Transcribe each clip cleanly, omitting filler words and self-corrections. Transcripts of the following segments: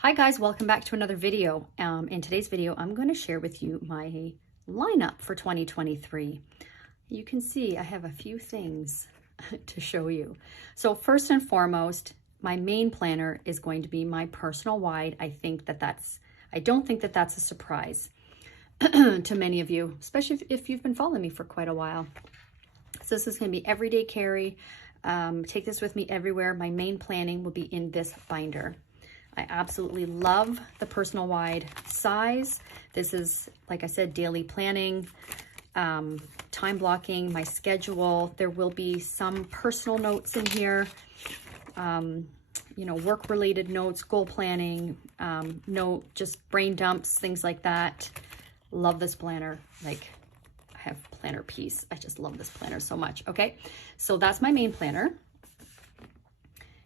Hi guys, welcome back to another video. In today's video, I'm going to share with you my lineup for 2023. You can see I have a few things to show you. So first and foremost, my main planner is going to be my personal wide. I don't think that that's a surprise to many of you, especially if you've been following me for quite a while. So this is going to be everyday carry. Take this with me everywhere. My main planning will be in this binder. I absolutely love the personal wide size. This is, like I said, daily planning, time blocking, my schedule. There will be some personal notes in here, work-related notes, goal planning, just brain dumps, things like that. Love this planner. Like, I have planner peace. I just love this planner so much. Okay, so that's my main planner.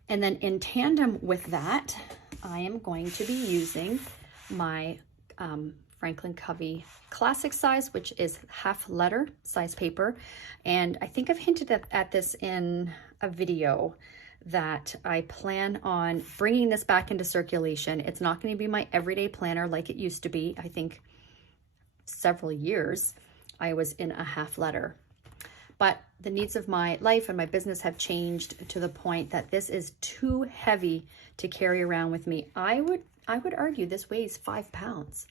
And then in tandem with that, I am going to be using my Franklin Covey classic size, which is half letter size paper. And I think I've hinted at this in a video that I plan on bringing this back into circulation. It's not going to be my everyday planner like it used to be. I think several years I was in a half letter. But the needs of my life and my business have changed to the point that this is too heavy to carry around with me. I would argue this weighs 5 pounds.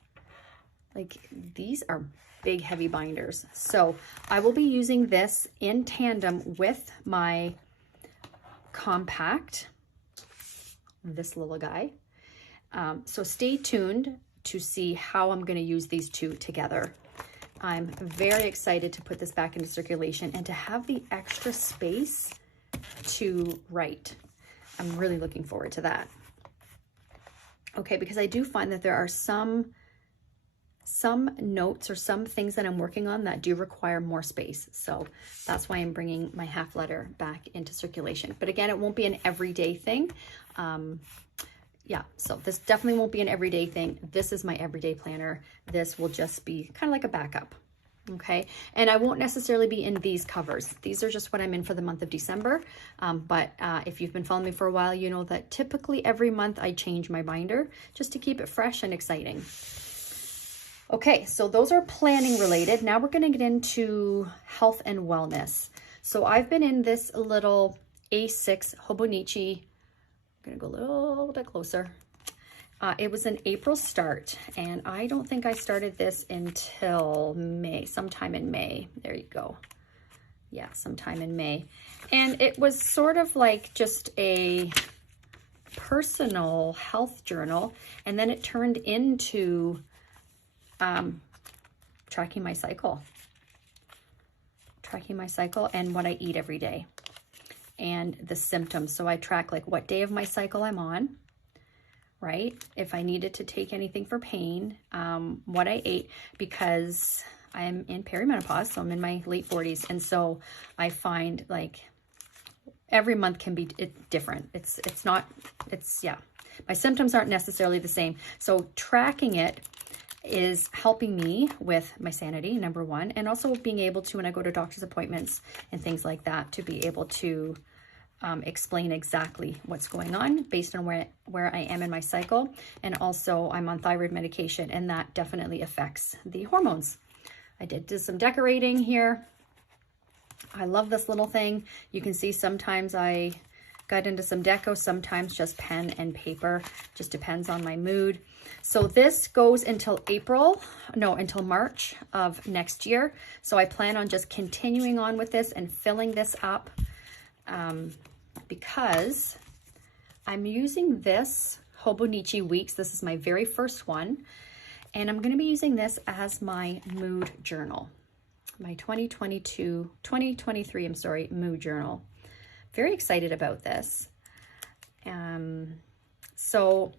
Like, these are big, heavy binders. So I will be using this in tandem with my compact, this little guy. So stay tuned to see how I'm going to use these two together. I'm very excited to put this back into circulation and to have the extra space to write. I'm really looking forward to that. Okay, because I do find that there are some notes or some things that I'm working on that do require more space. So that's why I'm bringing my half letter back into circulation. But again, it won't be an everyday thing. Yeah, so this definitely won't be an everyday thing. This is my everyday planner. This will just be kind of like a backup, okay? And I won't necessarily be in these covers. These are just what I'm in for the month of December. But if you've been following me for a while, you know that typically every month I change my binder just to keep it fresh and exciting. Okay, so those are planning related. Now we're gonna get into health and wellness. So I've been in this little A6 Hobonichi. I'm gonna go a little bit closer. It was an April start, and I don't think I started this until May, sometime in May. There you go. Yeah, sometime in May. And it was sort of like just a personal health journal, and then it turned into tracking my cycle and what I eat every day. And the symptoms. So I track like what day of my cycle I'm on, right? If I needed to take anything for pain, what I ate, because I'm in perimenopause, so I'm in my late 40s. And so I find like every month can be different. My symptoms aren't necessarily the same. So tracking it is helping me with my sanity, number one, and also being able to, when I go to doctor's appointments and things like that, to be able to explain exactly what's going on based on where I am in my cycle. And also I'm on thyroid medication, and that definitely affects the hormones. I did some decorating here. I love this little thing. You can see sometimes I got into some deco, sometimes just pen and paper, just depends on my mood. So this goes until March of next year. So I plan on just continuing on with this and filling this up because I'm using this Hobonichi Weeks. This is my very first one. And I'm gonna be using this as my mood journal, my 2023 mood journal. Very excited about this. So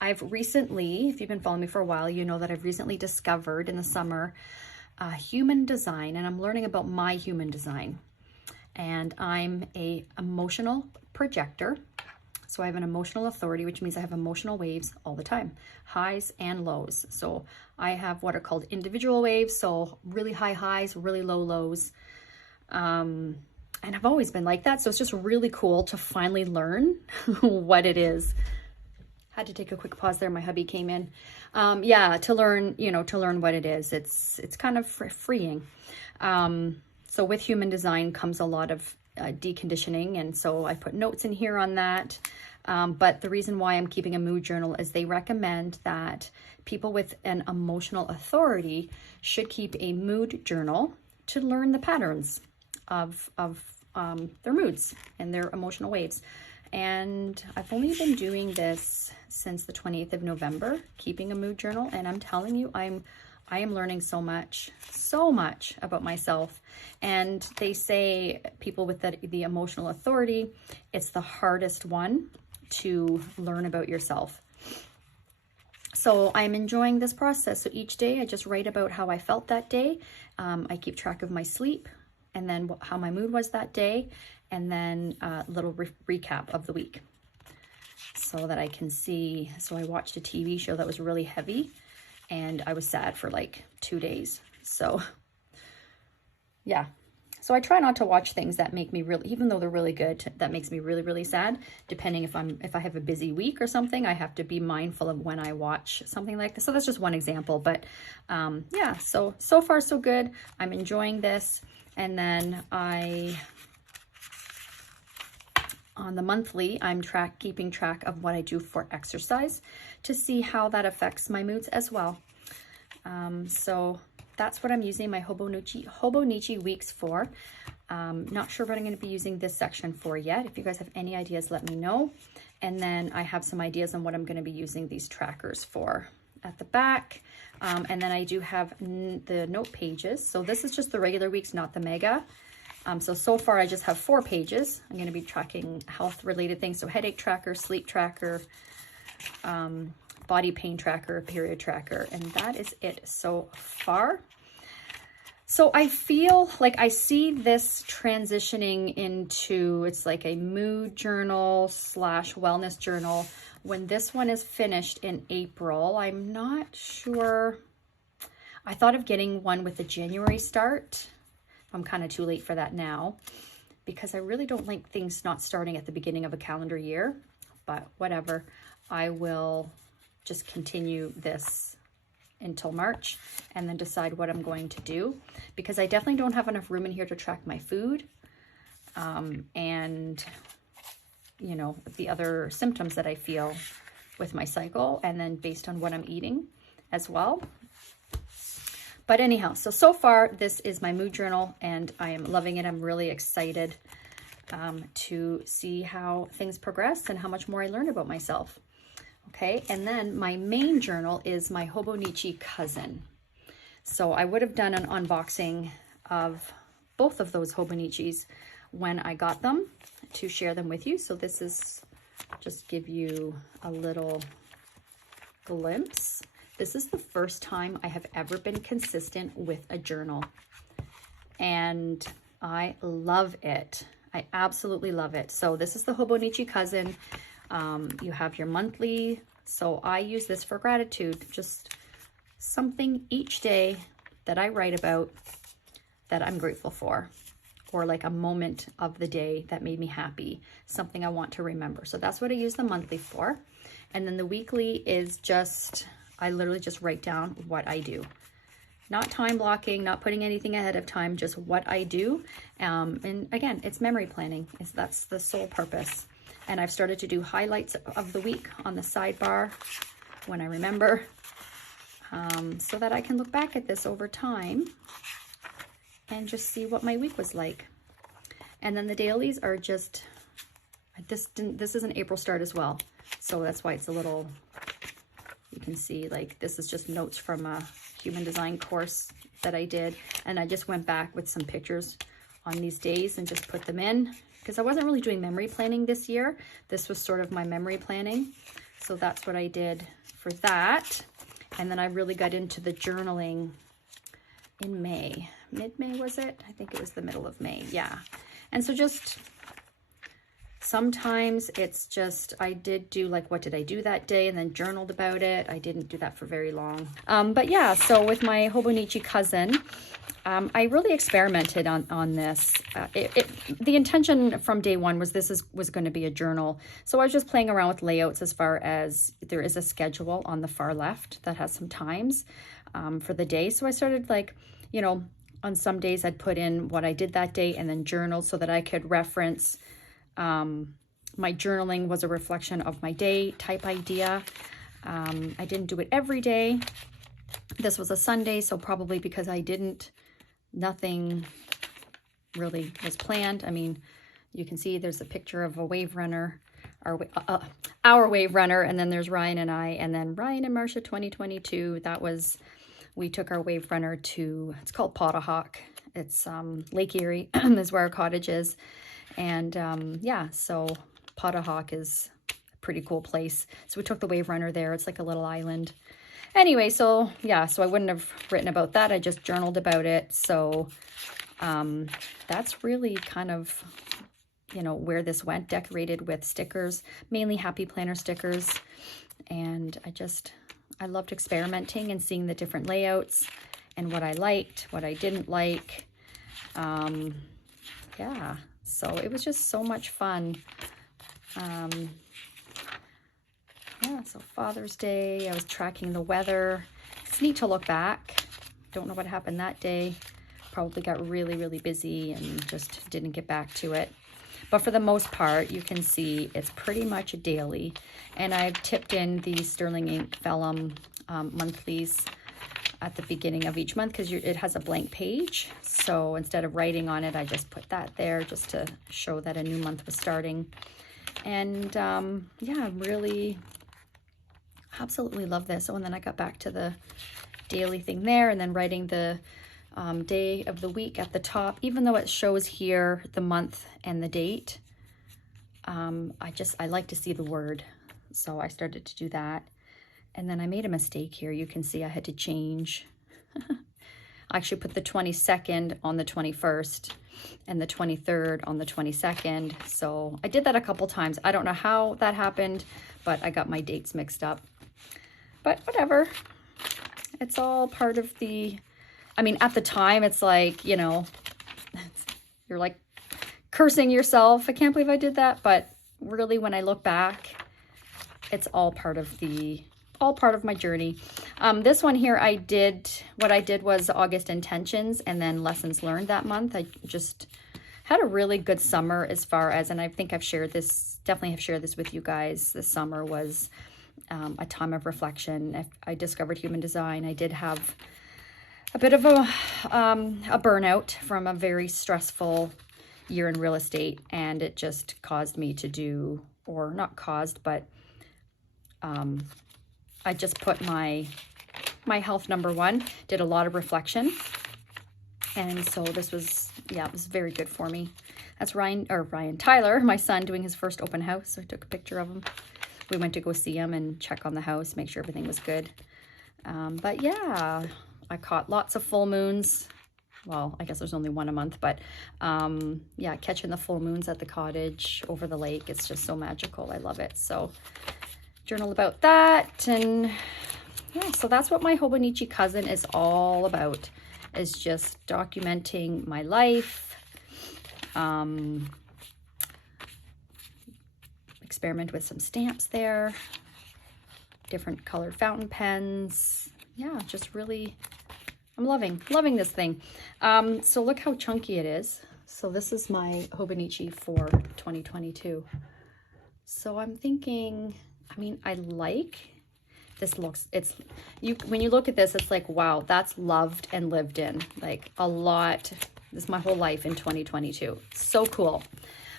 I've recently, if you've been following me for a while, you know that I've recently discovered in the summer human design, and I'm learning about my human design. And I'm a emotional projector. So I have an emotional authority, which means I have emotional waves all the time, highs and lows. So I have what are called individual waves, so really high highs, really low lows. And I've always been like that. So it's just really cool to finally learn what it is Had to take a quick pause there. My hubby came in. Yeah, to learn, you know, to learn what it is. It's kind of freeing. So with human design comes a lot of deconditioning. And so I put notes in here on that. But the reason why I'm keeping a mood journal is they recommend that people with an emotional authority should keep a mood journal to learn the patterns of their moods and their emotional waves. And I've only been doing this since the 20th of November, keeping a mood journal. And I'm telling you, I am learning so much about myself. And they say people with the emotional authority, it's the hardest one to learn about yourself. So I'm enjoying this process. So each day I just write about how I felt that day. I keep track of my sleep and then how my mood was that day. And then a little recap of the week so that I can see. So I watched a TV show that was really heavy and I was sad for like 2 days. So yeah, so I try not to watch things that make me really, even though they're really good, that makes me really, really sad. Depending if I have a busy week or something, I have to be mindful of when I watch something like this. So that's just one example, but yeah, so far so good. I'm enjoying this. And then on the monthly, I'm keeping track of what I do for exercise to see how that affects my moods as well. So that's what I'm using my Hobonichi weeks for. Not sure what I'm going to be using this section for yet. If you guys have any ideas, let me know. And then I have some ideas on what I'm going to be using these trackers for at the back. And then I do have the note pages. So this is just the regular weeks, not the mega. So far I just have 4 pages. I'm going to be tracking health related things. So headache tracker, sleep tracker, body pain tracker, period tracker. And that is it so far. So I feel like I see this transitioning into, it's like a mood journal / wellness journal. When this one is finished in April, I'm not sure. I thought of getting one with a January start. I'm kind of too late for that now because I really don't like things not starting at the beginning of a calendar year, but whatever. I will just continue this until March and then decide what I'm going to do because I definitely don't have enough room in here to track my food and you know, the other symptoms that I feel with my cycle and then based on what I'm eating as well. But anyhow, so far this is my mood journal and I am loving it. I'm really excited to see how things progress and how much more I learn about myself. Okay, and then my main journal is my Hobonichi cousin. So I would have done an unboxing of both of those Hobonichis when I got them to share them with you. So this is just give you a little glimpse. This is the first time I have ever been consistent with a journal and I love it. I absolutely love it. So this is the Hobonichi cousin. You have your monthly. So I use this for gratitude, just something each day that I write about that I'm grateful for, or like a moment of the day that made me happy, something I want to remember. So that's what I use the monthly for. And then the weekly is just, I literally just write down what I do. Not time blocking, not putting anything ahead of time, just what I do. And again, it's memory planning. That's the sole purpose. And I've started to do highlights of the week on the sidebar when I remember, so that I can look back at this over time and just see what my week was like. And then the dailies are just, this is an April start as well. So that's why it's a little, you can see like this is just notes from a human design course that I did. And I just went back with some pictures on these days and just put them in. Because I wasn't really doing memory planning this year. This was sort of my memory planning. So that's what I did for that. And then I really got into the journaling in May. Mid-May was it? I think it was the middle of May, yeah. And so just Sometimes it's just, I did do like, what did I do that day? And then journaled about it. I didn't do that for very long. But yeah, so with my Hobonichi cousin, I really experimented on this. The intention from day one was was going to be a journal. So I was just playing around with layouts as far as there is a schedule on the far left that has some times for the day. So I started like, you know, on some days I'd put in what I did that day and then journal so that I could reference. My journaling was a reflection of my day type idea. I didn't do it every day. This was a Sunday, so probably because I didn't, nothing really was planned. I mean, you can see there's a picture of a wave runner, our wave runner, and then there's Ryan and I, and then Ryan and Marcia 2022. That was, we took our wave runner to, it's called Pottahawk. It's Lake Erie is where our cottage is. And yeah, so Pottahawk is a pretty cool place. So we took the wave runner there. It's like a little island. Anyway, so yeah, so I wouldn't have written about that. I just journaled about it. So that's really kind of, you know, where this went, decorated with stickers, mainly Happy Planner stickers. And I loved experimenting and seeing the different layouts and what I liked, what I didn't like. Yeah, so it was just so much fun. Yeah, so Father's Day, I was tracking the weather. It's neat to look back. Don't know what happened that day. Probably got really, really busy and just didn't get back to it. But for the most part, you can see it's pretty much daily. And I've tipped in these Sterling Ink Vellum monthlies at the beginning of each month because it has a blank page. So instead of writing on it, I just put that there just to show that a new month was starting. And yeah, really absolutely love this. Oh, and then I got back to the daily thing there and then writing the day of the week at the top, even though it shows here the month and the date. I like to see the word. So I started to do that. And then I made a mistake here. You can see I had to change. I actually put the 22nd on the 21st and the 23rd on the 22nd. So I did that a couple times. I don't know how that happened, but I got my dates mixed up. But whatever. It's all part of the, I mean, at the time, it's like, you know, you're like cursing yourself. I can't believe I did that. But really, when I look back, it's all part of my journey. This one here, what I did was August intentions and then lessons learned that month. I just had a really good summer as far as, and I think I've shared this, definitely have shared this with you guys. This summer was a time of reflection. I discovered human design. I did have a bit of a burnout from a very stressful year in real estate, and it just caused me to do, or not caused, but I just put my health number one, did a lot of reflection. And so this was, yeah, it was very good for me. That's Tyler, my son, doing his first open house. So I took a picture of him. We went to go see him and check on the house, make sure everything was good. But yeah, I caught lots of full moons. Well, I guess there's only one a month, but yeah, catching the full moons at the cottage over the lake. It's just so magical. I love it. So journal about that. And yeah, so that's what my Hobonichi cousin is all about, is just documenting my life. Experiment with some stamps there, different colored fountain pens. Yeah, just really, I'm loving this thing. So look how chunky it is. So this is my Hobonichi for 2022. So I'm thinking, I mean, I like this looks, when you look at this, it's like, wow, that's loved and lived in, like a lot. This is my whole life in 2022. So cool.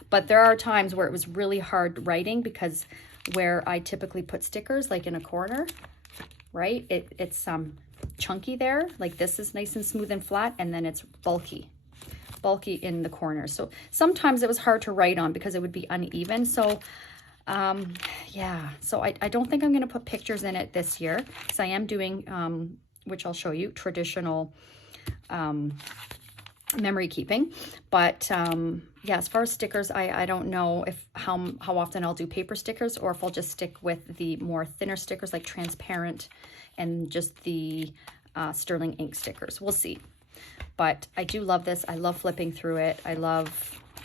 But there are times where it was really hard writing because where I typically put stickers, like in a corner, right? It's chunky there. Like this is nice and smooth and flat, and then it's bulky in the corner. So sometimes it was hard to write on because it would be uneven. So yeah, so I don't think I'm going to put pictures in it this year, because I am doing, which I'll show you, traditional memory keeping. But yeah, as far as stickers, I don't know if how often I'll do paper stickers, or if I'll just stick with the more thinner stickers like transparent and just the sterling ink stickers. We'll see. But I do love this. I love flipping through it. I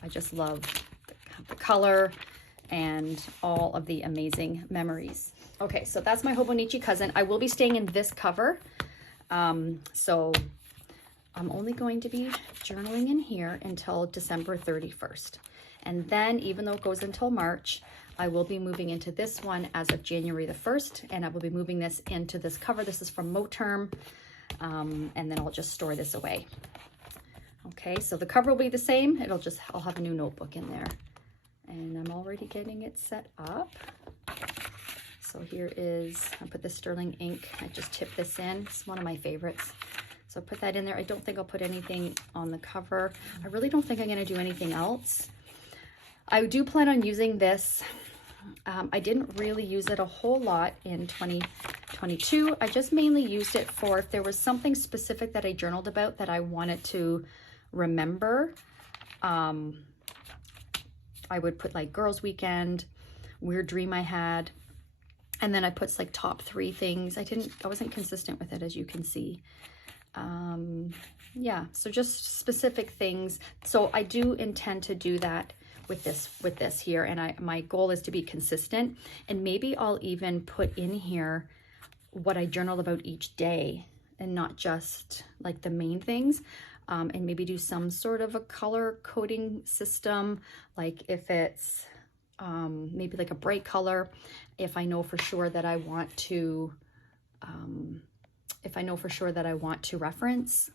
just love the color and all of the amazing memories. Okay, so that's my Hobonichi cousin. I will be staying in this cover. So I'm only going to be journaling in here until December 31st. And then, even though it goes until March, I will be moving into this one as of January the 1st, and I will be moving this into this cover. This is from Moterm, and then I'll just store this away. Okay, so the cover will be the same. I'll have a new notebook in there. And I'm already getting it set up. So here is, I put the sterling ink. I just tip this in. It's one of my favorites. So put that in there. I don't think I'll put anything on the cover. I really don't think I'm going to do anything else. I do plan on using this. I didn't really use it a whole lot in 2022. I just mainly used it for if there was something specific that I journaled about that I wanted to remember. I would put like Girls Weekend, Weird Dream I Had, and then I put like top 3 things. I wasn't consistent with it, as you can see. Yeah, so just specific things. So I do intend to do that with this here, and my goal is to be consistent, and maybe I'll even put in here what I journaled about each day and not just like the main things. And maybe do some sort of a color coding system, like if it's maybe like a bright color, if I know for sure that I want to reference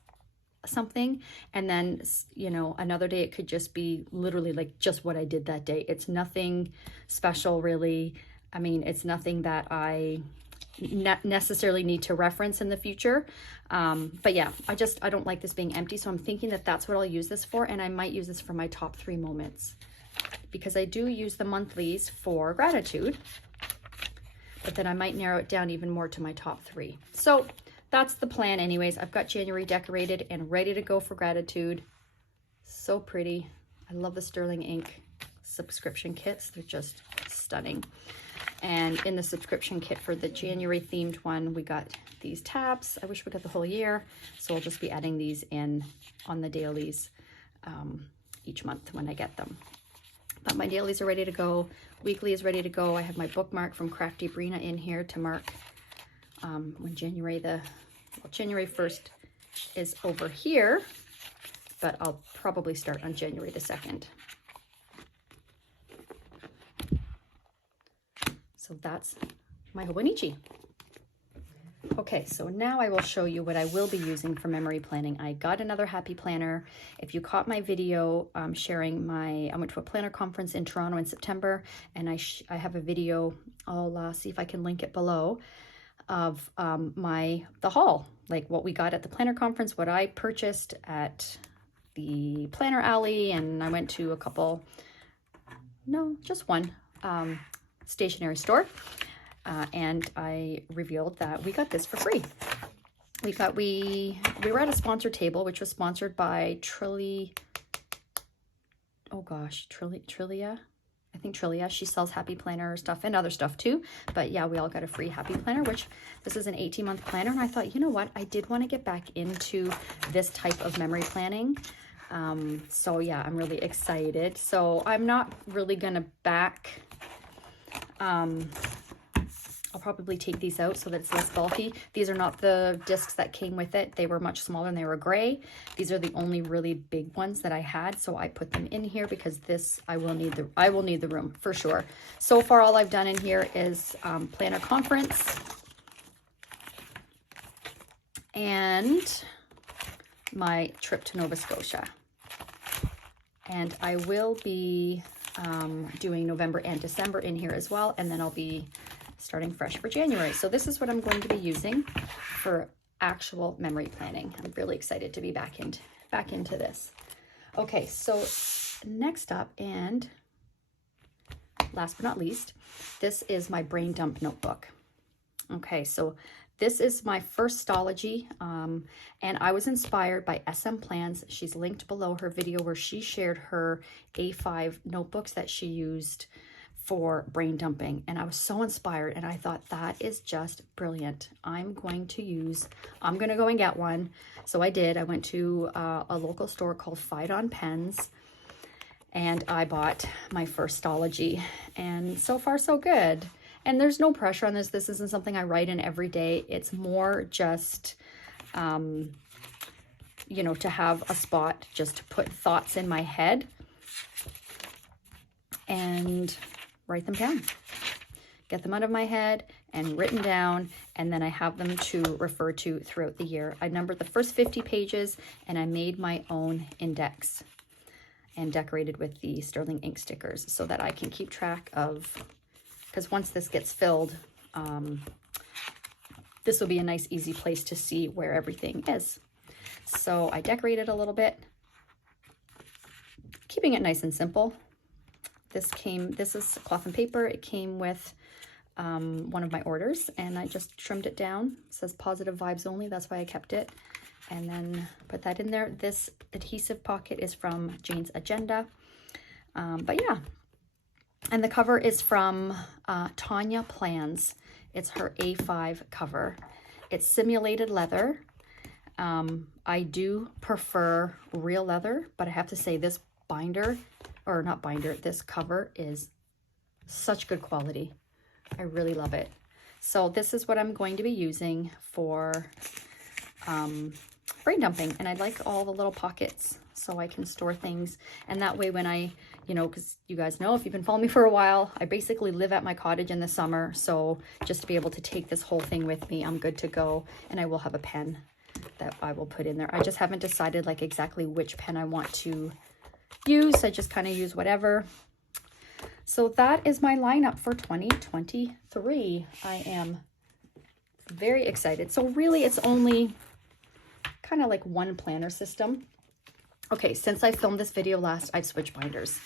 something. And then, you know, another day it could just be literally like just what I did that day. It's nothing special really. I mean, it's nothing that I necessarily need to reference in the future. But yeah, I don't like this being empty. So I'm thinking that that's what I'll use this for. And I might use this for my top 3 moments, because I do use the monthlies for gratitude, but then I might narrow it down even more to my top 3. So that's the plan anyways. I've got January decorated and ready to go for gratitude. So pretty. I love the sterling ink subscription kits. They're just stunning. And in the subscription kit for the January themed one, we got these tabs. I wish we got the whole year. So I'll just be adding these in on the dailies each month when I get them. But my dailies are ready to go. Weekly is ready to go. I have my bookmark from Crafty Brina in here to mark when January 1st is over here, but I'll probably start on January the 2nd. So that's my Hobonichi. Okay, so now I will show you what I will be using for memory planning. I got another happy planner. If you caught my video sharing I went to a planner conference in Toronto in September, and I have a video, I'll see if I can link it below, of the haul, like what we got at the planner conference, what I purchased at the Planner Alley, and I went to just one stationery store. And I revealed that we got this for free. We were at a sponsor table, which was sponsored by Trilia. I think Trilia. She sells Happy Planner stuff and other stuff too. But yeah, we all got a free Happy Planner, which this is an 18-month planner. And I thought, you know what? I did want to get back into this type of memory planning. So yeah, I'm really excited. So I'm not really going to back... I'll probably take these out so that it's less bulky. These are not the discs that came with it. They were much smaller and they were gray. These are the only really big ones that I had. So I put them in here because I will need the room for sure. So far, all I've done in here is Planner Conference and my trip to Nova Scotia. And I will be doing November and December in here as well. And then I'll be starting fresh for January. So this is what I'm going to be using for actual memory planning. I'm really excited to be back into this. Okay, so next up, and last but not least, this is my Braindump notebook. Okay, so this is my first stology, and I was inspired by SM Plans. She's linked below her video where she shared her A5 notebooks that she used for brain dumping, and I was so inspired, and I thought that is just brilliant. I'm going to go and get one. So I did. I went to a local store called Fidon Pens, and I bought my first stology, and so far so good. And there's no pressure on this. This isn't something I write in every day. It's more just, you know, to have a spot just to put thoughts in my head and write them down. Get them out of my head and written down, and then I have them to refer to throughout the year. I numbered the first 50 pages, and I made my own index and decorated with the sterling ink stickers so that I can keep track of, because once this gets filled, this will be a nice easy place to see where everything is. So I decorated a little bit, keeping it nice and simple. This is cloth and paper. It came with one of my orders, and I just trimmed it down. It says positive vibes only, that's why I kept it. And then put that in there. This adhesive pocket is from Jane's Agenda. But yeah, and the cover is from Tonya Plans. It's her A5 cover. It's simulated leather. I do prefer real leather, but I have to say this binder, or not binder, this cover is such good quality. I really love it. So this is what I'm going to be using for brain dumping, and I like all the little pockets so I can store things, and that way when I, you know, because you guys know if you've been following me for a while, I basically live at my cottage in the summer, so just to be able to take this whole thing with me, I'm good to go. And I will have a pen that I will put in there. I just haven't decided like exactly which pen I want to use. I just kind of use whatever. So that is my lineup for 2023. I am very excited. So really it's only kind of like one planner system. Okay, since I filmed this video last, I've switched binders.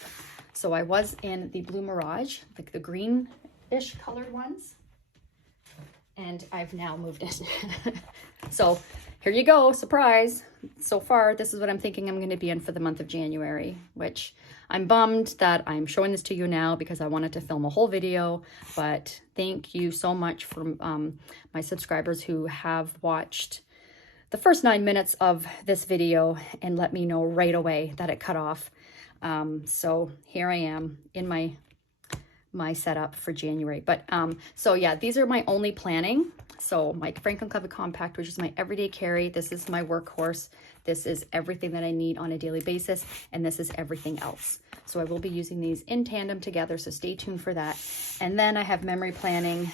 So I was in the Blue Mirage, like the green-ish colored ones, and I've now moved it. So here you go, surprise. So far, this is what I'm thinking I'm going to be in for the month of January, which I'm bummed that I'm showing this to you now because I wanted to film a whole video, but thank you so much for my subscribers who have watched the first 9 minutes of this video and let me know right away that it cut off. So here I am in my setup for January. But so yeah, these are my only planning. So my Franklin Covey Compact, which is my everyday carry. This is my workhorse. This is everything that I need on a daily basis. And this is everything else. So I will be using these in tandem together. So stay tuned for that. And then I have memory planning,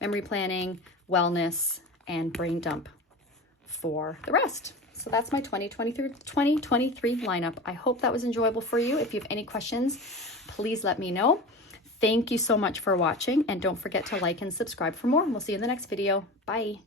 wellness, and brain dump for the rest. So that's my 2023 lineup. I hope that was enjoyable for you. If you have any questions, please let me know. Thank you so much for watching, and don't forget to like and subscribe for more. We'll see you in the next video. Bye.